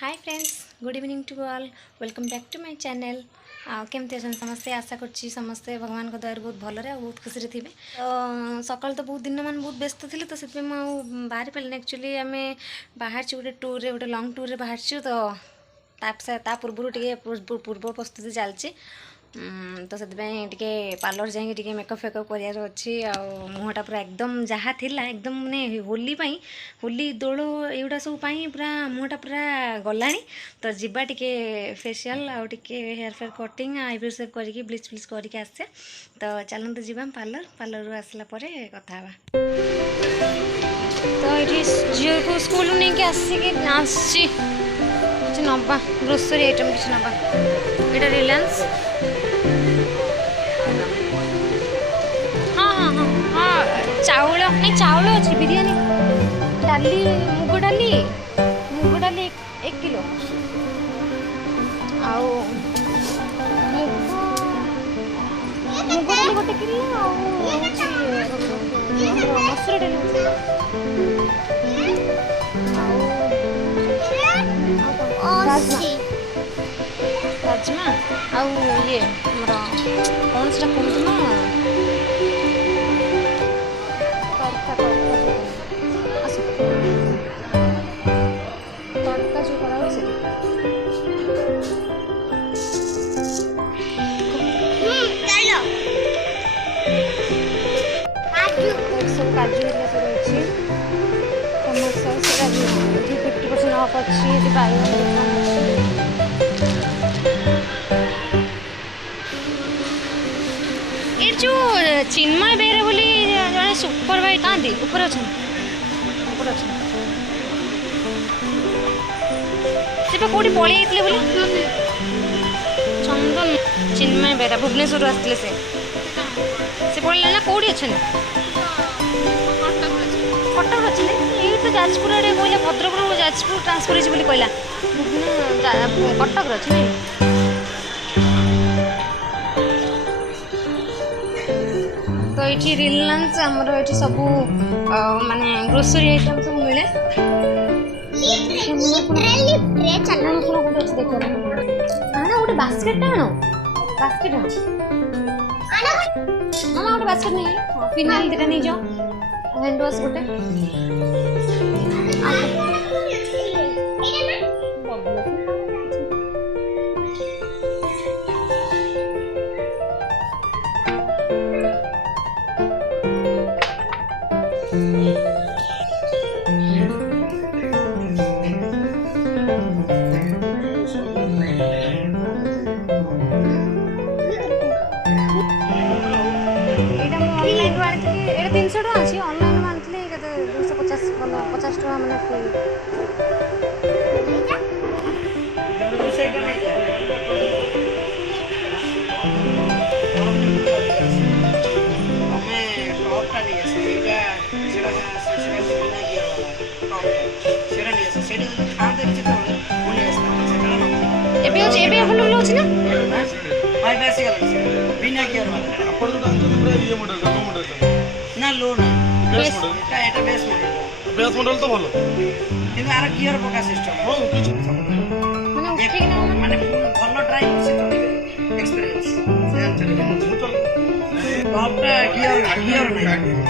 hi friends good evening to all welcome back to my channel केमती अच्छा समस्ते आशा करछि समस्ते भगवान को दयार बहुत भलरे बहुत खुशी थे तो सकाल तो बहुत दिन मान बहुत व्यस्त थे तो से बाहर पारे एक्चुअली आम बाहर गोटे टूर रे गोटे लंग टूर रे बाहर तो पूर्व टे पूर्व प्रस्तुति चलती तो से पार्लर जाए मेकअप फेकअप करार अच्छी मुहटा पूरा एकदम जहाँ थिला एकदम माने होली दोल एगुड़ा सब पूरा मुहटा पूरा गला तो जीवा टिके फेशियल आउ टिके हेयर फेयर कटिंग आईब्रो सेप करके ब्लीच फ्लीच करके आसे तो चलते जीवा पार्लर आसला कथा तो ये झील को स्कूल नहीं कि आसिक नवा ग्रोसरी आइटम किसी नवा यहाँ रिलायंस हाँ हाँ हाँ हाँ चाउल नहीं चाउल अच्छी बिरयानी डाली मुग डाली 1 किलो आउ मुग डाली गोटे किलो मसूर डाली राजमा आउ ये कौन सा कहते ना तड़का जो करा सब काजू सब रही टमाटो सस 50% ऑफ अच्छी ये जो चिन्मय बेरे बोली जड़े सुपर भाई कहाँ ऊपर अच्छा से कौटी पलि जाते बोली चंदन चिन्मय बेरा भुवनेश्वर आसते से पड़े ना कौटी अच्छा कटक अच्छे ये तो जाजपुर आड़े कहला भद्रक जाजपुर ट्रांसफर होगी कहला कटक अच्छे तो ये रिलायंस आमर ये सब माने ग्रोसरी आइटम सब मिले गोटे बास्केट बास्केट मामा गोटे बास्केट नहीं फिनाइल दुटा नहीं जाओ हैंड वॉश गोटे এটা 300 টাকা আছে অনলাইন আনলে 250 50 টাকা মানে ফ্রি ଏବେ ଅଛି ଏବେ ଆଭେଲେବଲ୍ ଅଛି ନା बिना गियर वाला अपन तो अंदर पूरा ये मॉडल का मॉडल ना लो ना बेस मॉडल तो भलो किंतु आर गियर पका सिस्टम हो किछ माने उठे ना माने भलो ड्राइव से तो एक्सपीरियंस से चले टॉपटा गियर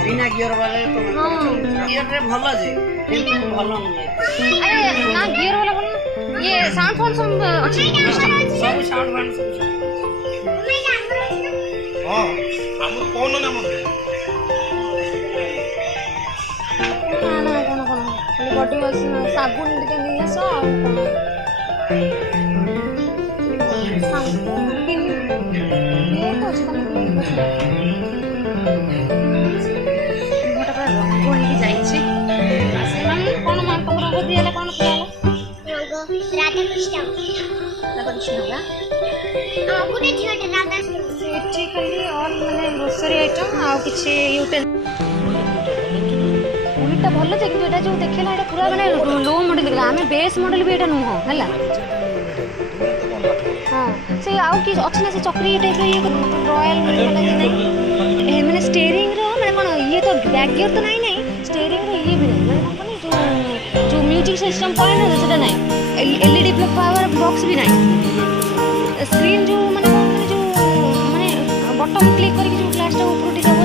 बिना गियर वाले तो गियर रे भलो जे किंतु भलो नहीं अरे ना गियर वाला बोल ये साउंड फोन सब अच्छी सब साउंड वाला सब हां हमर कोन ना मत ना बॉडी वॉश साबुन टिके नहीं सो ग्रोसरी आइटम आ किसी उल्टा भल जे कि जो देखला एटा पूरा माने लो मॉडल देखला आमे बेस मॉडल भी एटा नुह हला हां से आउ कि अछि ना से चक्री टाइप ये रॉयल वाला ये नहीं माने स्टीयरिंग रो माने कोन ये तो बैक गियर तो नहीं स्टीयरिंग रो ये भी नहीं माने जो म्यूजिक सिस्टम पॉइंट है सेटा नहीं एलईडी बॉक्स भी नहीं स्क्रीन जो माने जो माने बटन क्लिक करके जो ग्लासटा ऊपर उठी